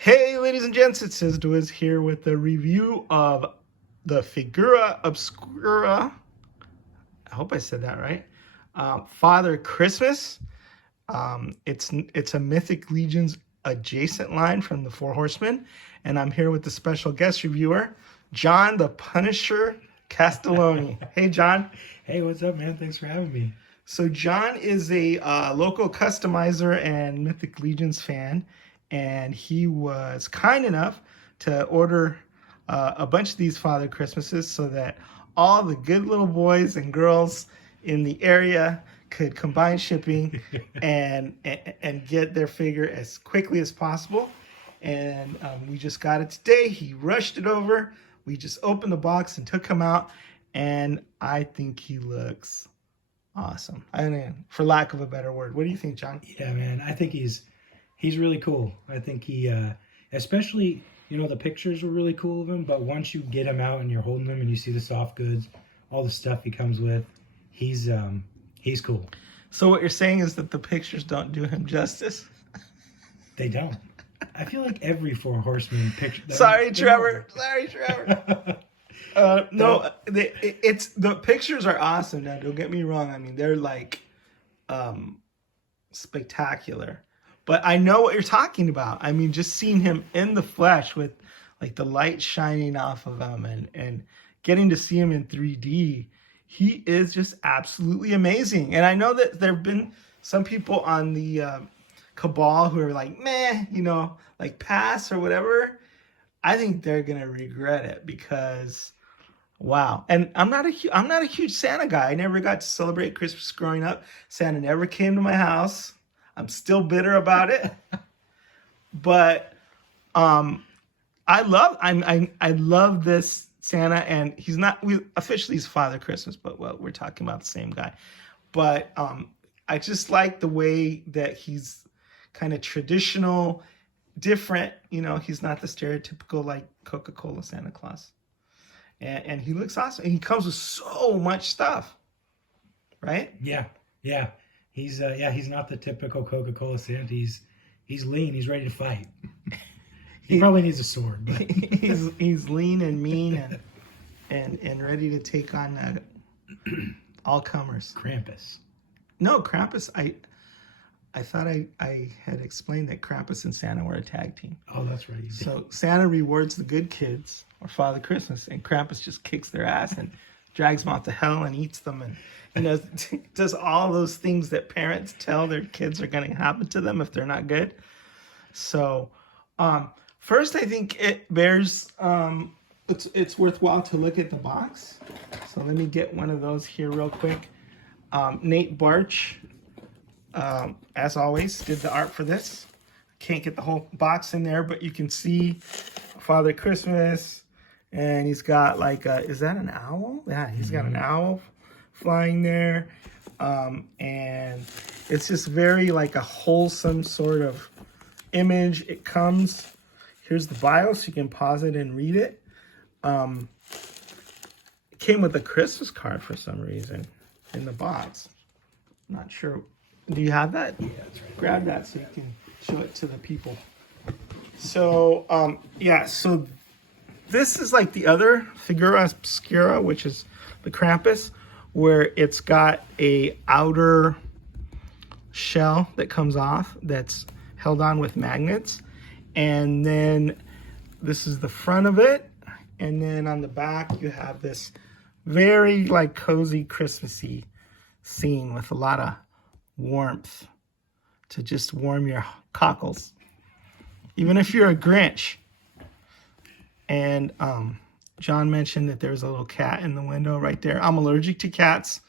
Hey, ladies and gents, it says Dwiz here with a review of the Figura Obscura. I hope I said that right. Father Christmas. It's a Mythic Legions adjacent line from the Four Horsemen, and I'm here with the special guest reviewer, John the Punisher Castelloni. Hey, John. Hey, what's up, man? Thanks for having me. So John is a local customizer and Mythic Legions fan, and he was kind enough to order a bunch of these Father Christmases so that all the good little boys and girls in the area could combine shipping and get their figure as quickly as possible. And we just got it today. He rushed it over. We just opened the box and took him out, and I think he looks awesome. I mean, for lack of a better word. What do you think, John? Yeah, man. I think he's really cool. I think he, especially, the pictures were really cool of him. But once you get him out and you're holding him and you see the soft goods, all the stuff he comes with, he's cool. So what you're saying is that the pictures don't do him justice? They don't. I feel like every Four Horsemen picture. Sorry, Trevor. No, the pictures are awesome. Now, don't get me wrong. I mean, they're like spectacular. But I know what you're talking about. I mean, just seeing him in the flesh with like the light shining off of him and getting to see him in 3D, he is just absolutely amazing. And I know that there have been some people on the Cabal who are like, meh, like pass or whatever. I think they're gonna regret it because, wow. And I'm not a huge Santa guy. I never got to celebrate Christmas growing up. Santa never came to my house. I'm still bitter about it. But I love this Santa, and he's Father Christmas, but well, we're talking about the same guy. But I just like the way that he's kind of traditional, different. He's not the stereotypical like Coca-Cola Santa Claus. And he looks awesome. And he comes with so much stuff, right? Yeah. He's not the typical Coca-Cola Santa. He's lean. He's ready to fight. He probably needs a sword. But. he's lean and mean and ready to take on all comers. Krampus. No, Krampus. I thought I had explained that Krampus and Santa were a tag team. Oh, that's right. So Santa rewards the good kids, or Father Christmas, and Krampus just kicks their ass and drags them out to hell and eats them, and does all those things that parents tell their kids are going to happen to them if they're not good. So first, I think it bears it's worthwhile to look at the box. So let me get one of those here real quick. Nate Barch, as always, did the art for this. Can't get the whole box in there, but you can see Father Christmas, and he's got like is that an owl? Yeah, he's got an owl flying there, and it's just very like a wholesome sort of image. It comes, here's the bio, so you can pause it and read it. It came with a Christmas card for some reason in the box. Not sure. Do you have that? Yeah, that's right. Grab that so you can show it to the people. So, so this is like the other Figura Obscura, which is the Krampus, where it's got a outer shell that comes off that's held on with magnets. And then this is the front of it. And then on the back, you have this very like cozy Christmassy scene with a lot of warmth to just warm your cockles, even if you're a Grinch. And John mentioned that there's a little cat in the window right there. I'm allergic to cats,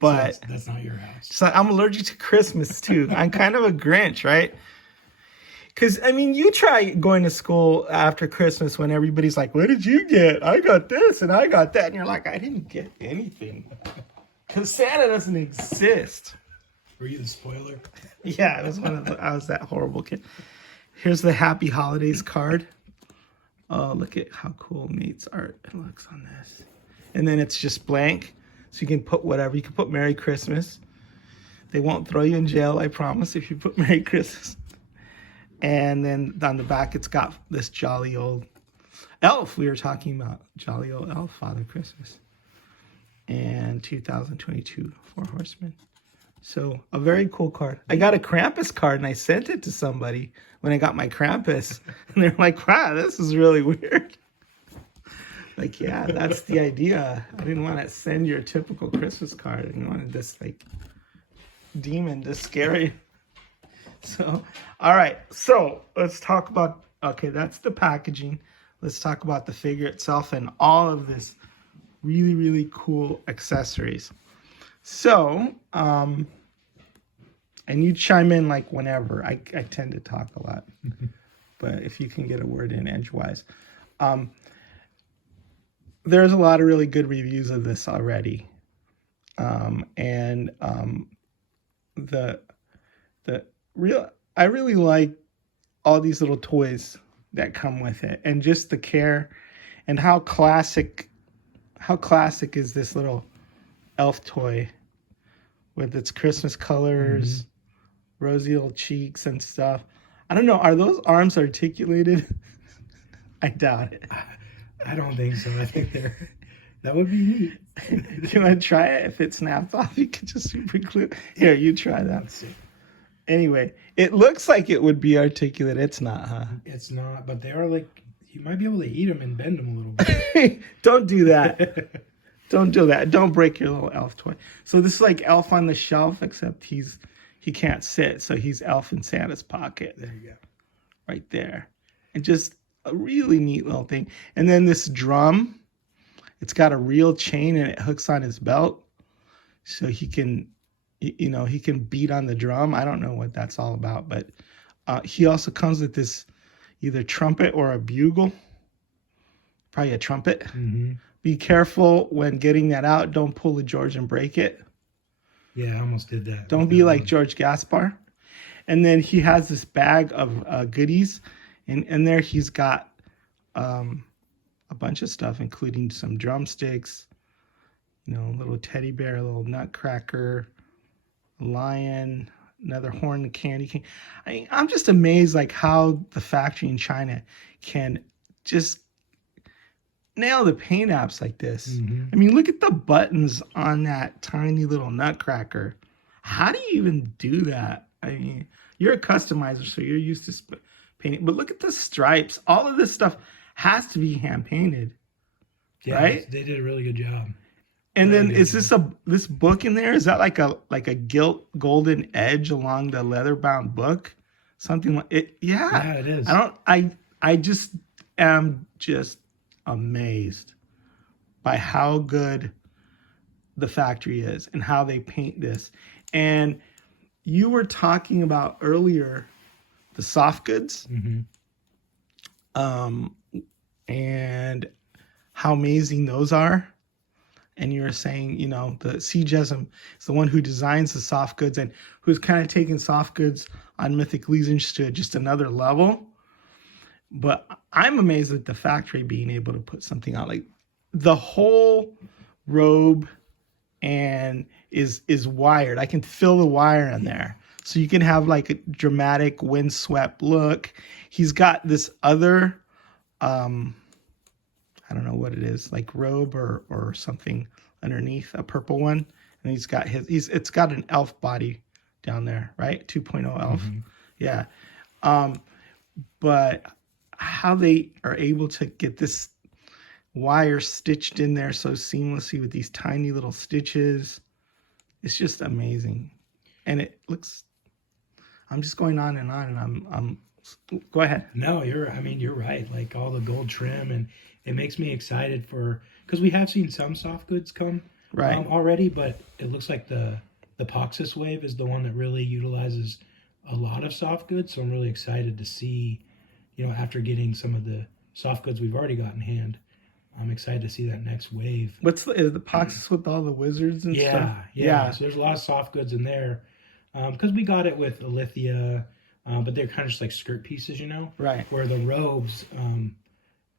but so that's not your house. So I'm allergic to Christmas too. I'm kind of a Grinch, right? Because, I mean, you try going to school after Christmas when everybody's like, what did you get? I got this and I got that. And you're like, I didn't get anything. Because Santa doesn't exist. Were you the spoiler? Yeah, I was that horrible kid. Here's the Happy Holidays card. Oh, look at how cool Nate's art looks on this. And then it's just blank. So you can put whatever. You can put Merry Christmas. They won't throw you in jail, I promise, if you put Merry Christmas. And then on the back, it's got this jolly old elf we were talking about. Jolly old elf, Father Christmas. And 2022 for Horsemen. So a very cool card. I got a Krampus card and I sent it to somebody when I got my Krampus. And they're like, wow, this is really weird. Like, yeah, that's the idea. I didn't want to send your typical Christmas card. I wanted this like demon to scare you. So, all right. So let's talk about, okay, that's the packaging. Let's talk about the figure itself and all of this really, really cool accessories. So, and you chime in like whenever. I tend to talk a lot, but if you can get a word in edgewise. There's a lot of really good reviews of this already. I really like all these little toys that come with it, and just the care and how classic is this little elf toy with its Christmas colors, rosy little cheeks and stuff. I don't know, are those arms articulated? I doubt it. I don't think so. I think that would be neat. Do you want to try it? If it snaps off, you can just super glue. Here, you try that. Let's see. Anyway, it looks like it would be articulate. It's not, huh? It's not, but they are like, you might be able to eat them and bend them a little bit. Don't do that. Don't do that. Don't break your little elf toy. So this is like Elf on the Shelf, except he can't sit, so he's Elf in Santa's pocket. There you go. Right there. And just a really neat little thing. And then this drum, it's got a real chain and it hooks on his belt. So he can, he can beat on the drum. I don't know what that's all about, but he also comes with this either trumpet or a bugle. Probably a trumpet. Mm-hmm. Be careful when getting that out. Don't pull the George and break it. Yeah, I almost did that. Don't be like George Gaspar. And then he has this bag of goodies. And in there he's got a bunch of stuff, including some drumsticks, a little teddy bear, a little nutcracker, a lion, another horn, candy cane. I'm just amazed like how the factory in China can just nail the paint apps like this. Mm-hmm. I mean, look at the buttons on that tiny little nutcracker. How do you even do that? I mean, you're a customizer, so you're used to painting, but look at the stripes. All of this stuff has to be hand painted, right? They did a really good job. And then is this book in there? Is that like a gilt golden edge along the leather bound book? Something like it. Yeah, it is. I just am just amazed by how good the factory is and how they paint this. And you were talking about earlier the soft goods, and how amazing those are. And you were saying, the CJSM is the one who designs the soft goods and who's kind of taken soft goods on Mythic Legions to just another level. But I'm amazed at the factory being able to put something out like the whole robe and is wired. I can feel the wire in there. So you can have like a dramatic windswept look. He's got this other, I don't know what it is, like robe or something underneath, a purple one. And he's got it's got an elf body down there, right? 2.0 elf. Mm-hmm. Yeah. But how they are able to get this wire stitched in there so seamlessly with these tiny little stitches, it's just amazing. And it looks, I'm just going on and I'm go ahead. No, you're right. Like all the gold trim, and it makes me excited because we have seen some soft goods come already, but it looks like the Poxus wave is the one that really utilizes a lot of soft goods. So I'm really excited to see, after getting some of the soft goods we've already got in hand, I'm excited to see that next wave. Is the Poxus with all the wizards and stuff? Yeah. So there's a lot of soft goods in there because we got it with Alithia, but they're kind of just like skirt pieces, Right. Where the robes,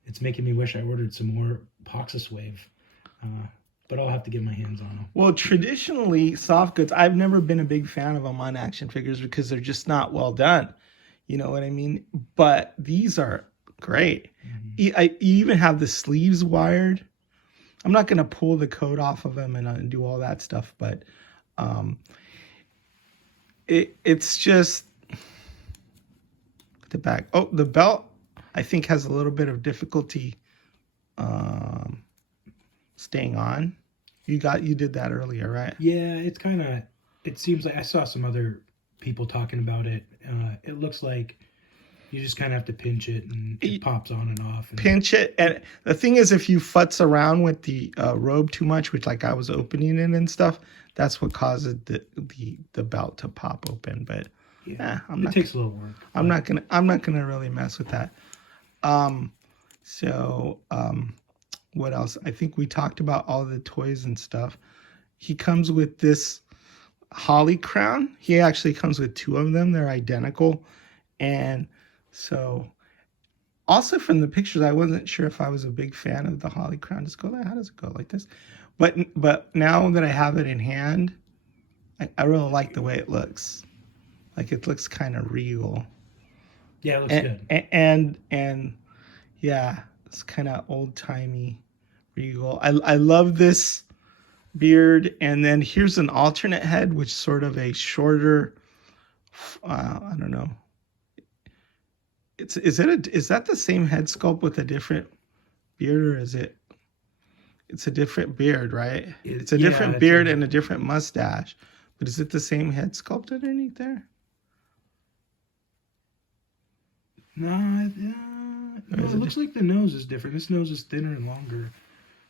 it's making me wish I ordered some more Poxus wave. But I'll have to get my hands on them. Well, traditionally, soft goods, I've never been a big fan of them on action figures because they're just not well done. You know what I mean? But these are great. Mhm. I even have the sleeves wired. I'm not going to pull the coat off of them and do all that stuff, but um, it's just the back. Oh, the belt, I think, has a little bit of difficulty um, staying on. You did that earlier, right? Yeah, it's kind of. It seems like I saw some other people talking about it. It looks like you just kind of have to pinch it, and it pops on and off. And Pinch it, and the thing is, if you futz around with the robe too much, which like I was opening it and stuff, that's what causes the belt to pop open. But yeah, I'm it not. takes a little work. I'm not gonna really mess with that. Um, so what else? I think we talked about all the toys and stuff. He comes with this holly crown. He actually comes with two of them. They're identical, and so. Also, from the pictures, I wasn't sure if I was a big fan of the holly crown. Just go like, how does it go like this? But now that I have it in hand, I really like the way it looks. Like it looks kind of regal. Yeah, it looks good. And yeah, it's kind of old timey, regal. I love this beard. And then here's an alternate head, which is sort of a shorter. I don't know. Is that the same head sculpt with a different beard, or is it? It's a different beard, right? It's a different beard and a different mustache. But is it the same head sculpt underneath there? No, it looks like the nose is different. This nose is thinner and longer.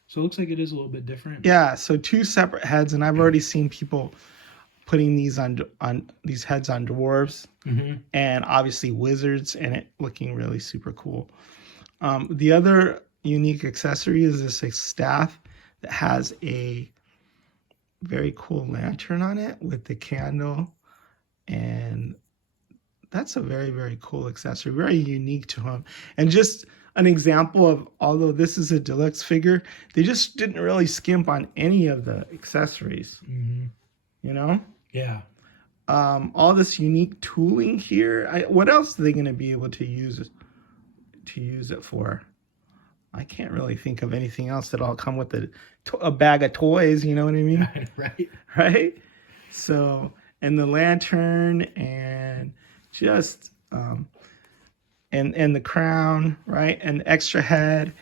So it looks like it is a little bit different. Yeah, so two separate heads, and I've already seen people putting these on these heads on dwarves, and obviously wizards, and it looking really super cool. The other unique accessory is this staff that has a very cool lantern on it with the candle, and that's a very, very cool accessory, very unique to him. And just an example of, although this is a deluxe figure, they just didn't really skimp on any of the accessories. You know? Yeah. All this unique tooling here. What else are they going to be able to use it for? I can't really think of anything else that'll come with a bag of toys. You know what I mean? Right. Right. So, and the lantern, and just and the crown, right, and the extra head,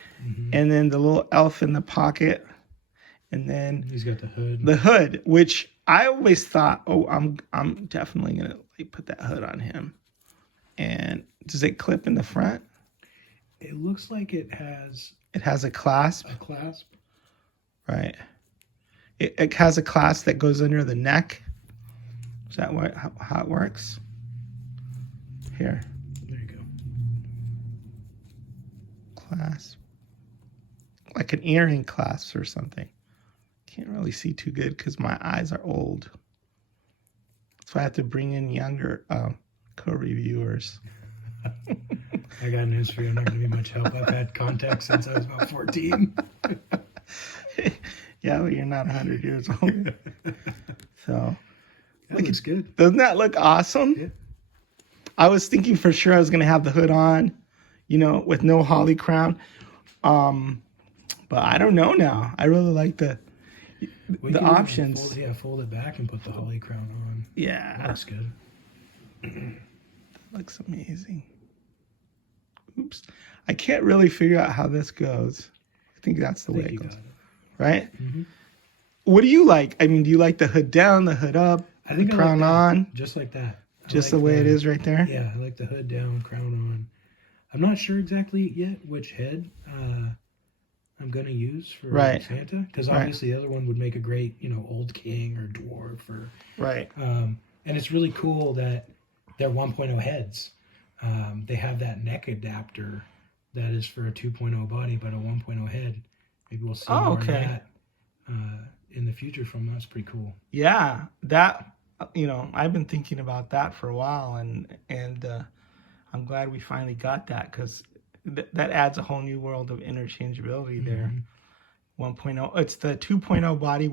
and then the little elf in the pocket, and then he's got the hood. The hood, which I always thought, oh, I'm definitely gonna put that hood on him. And does it clip in the front? It looks like it has. It has a clasp. A clasp. Right. It has a clasp that goes under the neck. Is that how it works? Here. There you go. Clasp. Like an earring clasp or something. Can't really see too good because my eyes are old. So I have to bring in younger co-reviewers. I got news for you. I'm not going to be much help. I've had contacts since I was about 14. Yeah, but you're not 100 years old. So that looks good. Doesn't that look awesome? Yeah. I was thinking for sure I was going to have the hood on, with no holly crown. But I don't know now. I really like the options. Fold it back and put the holly crown on. Yeah. That looks good. That looks amazing. Oops. I can't really figure out how this goes. I think that's the way it goes. Right? Mm-hmm. What do you like? I mean, do you like the hood down, the hood up, the crown on? Just like that. Just the way it is right there? Yeah, I like the hood down, crown on. I'm not sure exactly yet which head I'm going to use for Santa. Because obviously the other one would make a great, old king or dwarf. Right. And it's really cool that they're 1.0 heads. They have that neck adapter that is for a 2.0 body, but a 1.0 head. Maybe we'll see more of that in the future from them. That's pretty cool. Yeah, that I've been thinking about that for a while, and I'm glad we finally got that, because that adds a whole new world of interchangeability there. 1.0, it's the 2.0 body,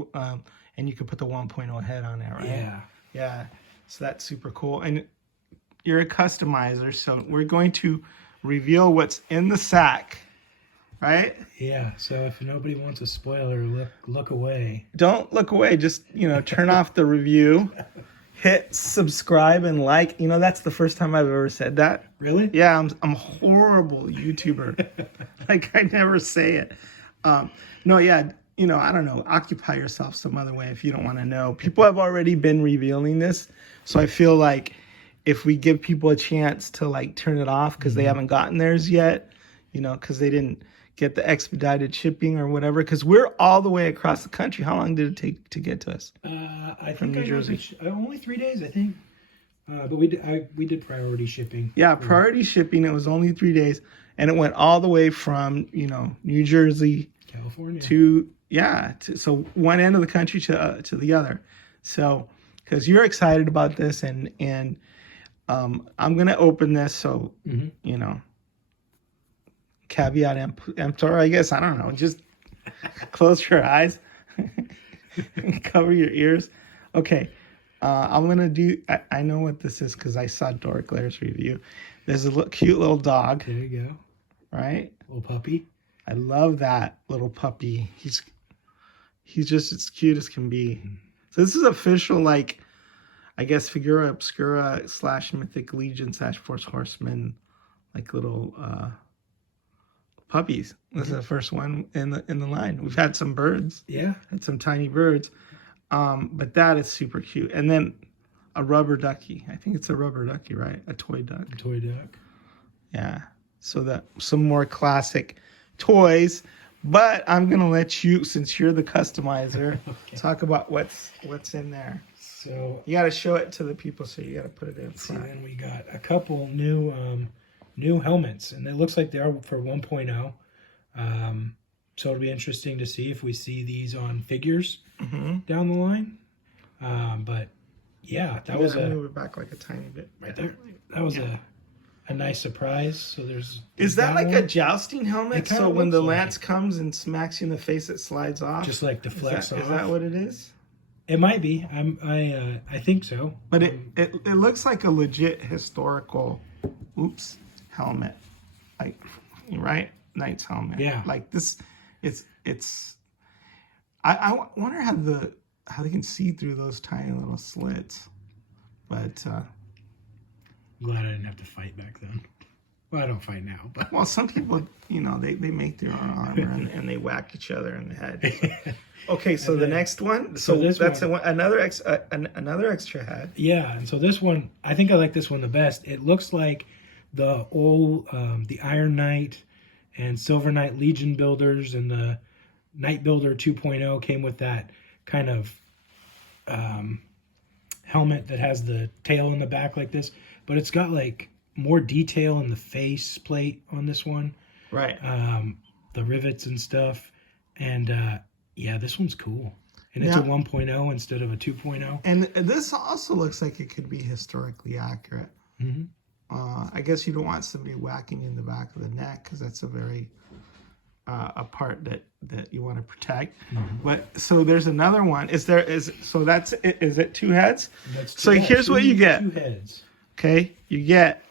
and you can put the 1.0 head on there, right? Yeah. Yeah. So that's super cool, and you're a customizer, so we're going to reveal what's in the sack, right? Yeah. So if nobody wants a spoiler, look away. Don't look away. Just, turn off the review, hit subscribe and like. That's the first time I've ever said that. Really? Yeah, I'm a horrible YouTuber. Like, I never say it. No, yeah, I don't know. Occupy yourself some other way if you don't want to know. People have already been revealing this, so I feel like if we give people a chance to like turn it off because they haven't gotten theirs yet, because they didn't get the expedited shipping or whatever, because we're all the way across the country. How long did it take to get to us? I From think New Jersey. only 3 days, I think. But we did priority shipping. Yeah, priority shipping. It was only 3 days, and it went all the way from New Jersey, California to so one end of the country to the other. So because you're excited about this, and I'm gonna open this, so caveat emptor, I guess. I don't know. Just close your eyes, cover your ears. Okay. I'm gonna do. I know what this is because I saw Dorklair's review. There's a cute little dog. There you go. Right. Little puppy. I love that little puppy. He's just as cute as can be. So this is official, like, I guess Figura, Obscura / Mythic Legions / Force Horsemen, like little puppies. This is the first one in the line. We've had some birds. Yeah. Had some tiny birds. But that is super cute. And then a rubber ducky. I think it's a rubber ducky, right? A toy duck. A toy duck. Yeah. So that some more classic toys. But I'm gonna let you, since you're the customizer, talk about what's in there. So you got to show it to the people. So you got to put it in front. See, then we got a couple new helmets, and it looks like they are for 1.0. So it'll be interesting to see if we see these on figures down the line. But yeah, that was move it back like a tiny bit right there. That was a nice surprise. So there's is that like a jousting helmet? So when the lance like comes and smacks you in the face, it slides off. Just like the flex off. Is that what it is? It might be. I think so. But it looks like a legit historical, helmet, like right, knight's helmet. Yeah. Like this, it's. I wonder how they can see through those tiny little slits, but. I'm glad I didn't have to fight back then. Well, I don't fight now, but well, some people, they make their own armor and they whack each other in the head. Okay, so the next one, so that's another extra head. Yeah, and so this one, I think I like this one the best. It looks like the old, the Iron Knight and Silver Knight Legion builders, and the Knight Builder 2.0 came with that kind of helmet that has the tail in the back like this, but it's got like more detail in the face plate on this one. Right. The rivets and stuff. And yeah, this one's cool. And it's a 1.0 instead of a 2.0. And this also looks like it could be historically accurate. I guess you don't want somebody whacking you in the back of the neck because that's a very a part that you want to protect. But so there's another one. Is it 2 heads? So here's what you get. 2 heads. Okay, you get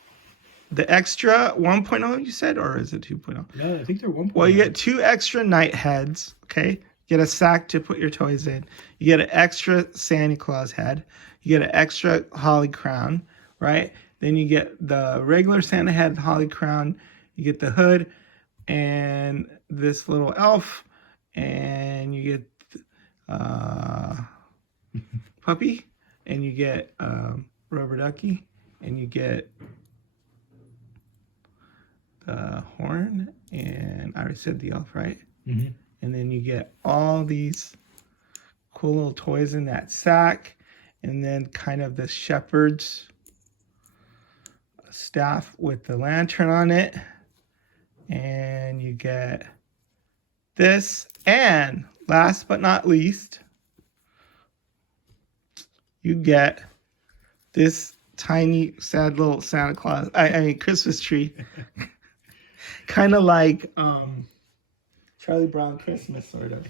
the extra 1.0, you said, or is it 2.0? No, I think they're 1.0. Well, you get 2 extra knight heads. Okay, you get a sack to put your toys in. You get an extra Santa Claus head. You get an extra holly crown, right? Then you get the regular Santa head, holly crown. You get the hood and this little elf, and you get puppy, and you get rubber ducky, and you get the horn, and I already said the elf, right? And then you get all these cool little toys in that sack, and then kind of the shepherd's staff with the lantern on it, and you get this, and last but not least, you get this tiny, sad little Santa Claus, I mean Christmas tree, kind of like Charlie Brown Christmas, sort of.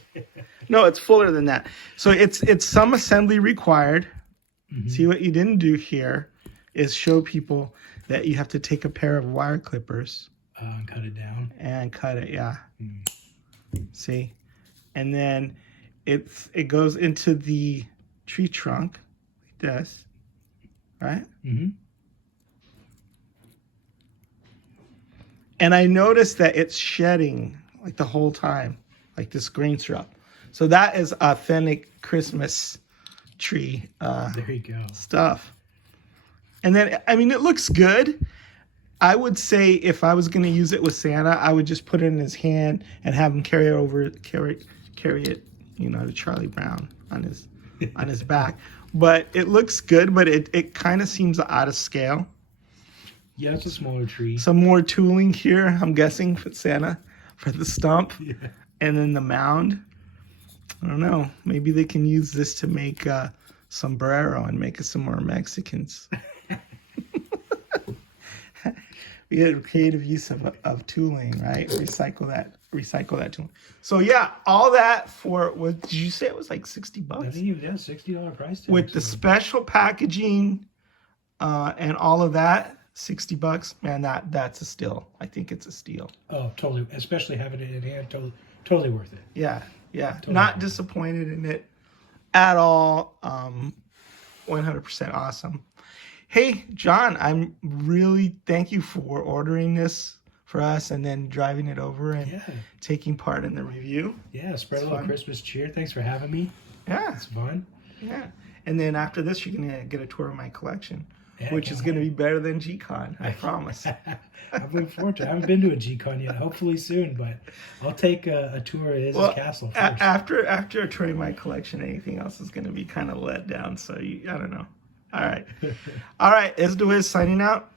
No, it's fuller than that. So it's some assembly required. See what you didn't do here is show people that you have to take a pair of wire clippers and cut it down. and cut it. Yeah. See, and then it goes into the tree trunk like this, right? Mm-hmm. And I noticed that it's shedding like the whole time, like this green strap. So that is authentic Christmas tree There you go. stuff. And then, I mean, it looks good. I would say if I was going to use it with Santa, I would just put it in his hand and have him carry it, you know, to Charlie Brown on his back. But it looks good, but it kind of seems out of scale. Yeah, it's a smaller tree. Some more tooling here, I'm guessing, for Santa, for the stump. Yeah. And then the mound. I don't know. Maybe they can use this to make sombrero and make us some more Mexicans. We had creative use of tooling, right? Recycle that tooling. So yeah, all that for what did you say it was like $60? I think you $60 price tag. With the special packaging and all of that, $60. Man, that's a steal. I think it's a steal. Oh, totally. Especially having it in hand, totally worth it. Yeah. Totally. Not disappointed in it at all. 100% awesome. Hey, John, I'm really thank you for ordering this for us and then driving it over and taking part in the review. Yeah, spread a little Christmas cheer. Thanks for having me. Yeah. It's fun. Yeah. And then after this, you're going to get a tour of my collection, Yeah, which is going to be better than G-Con, I promise. I'm looking forward to it. I haven't been to a G-Con yet. Hopefully soon, but I'll take a tour of his castle first. After touring my collection, anything else is going to be kind of let down. So I don't know. All right. All right. Esdo is signing out.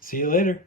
See you later.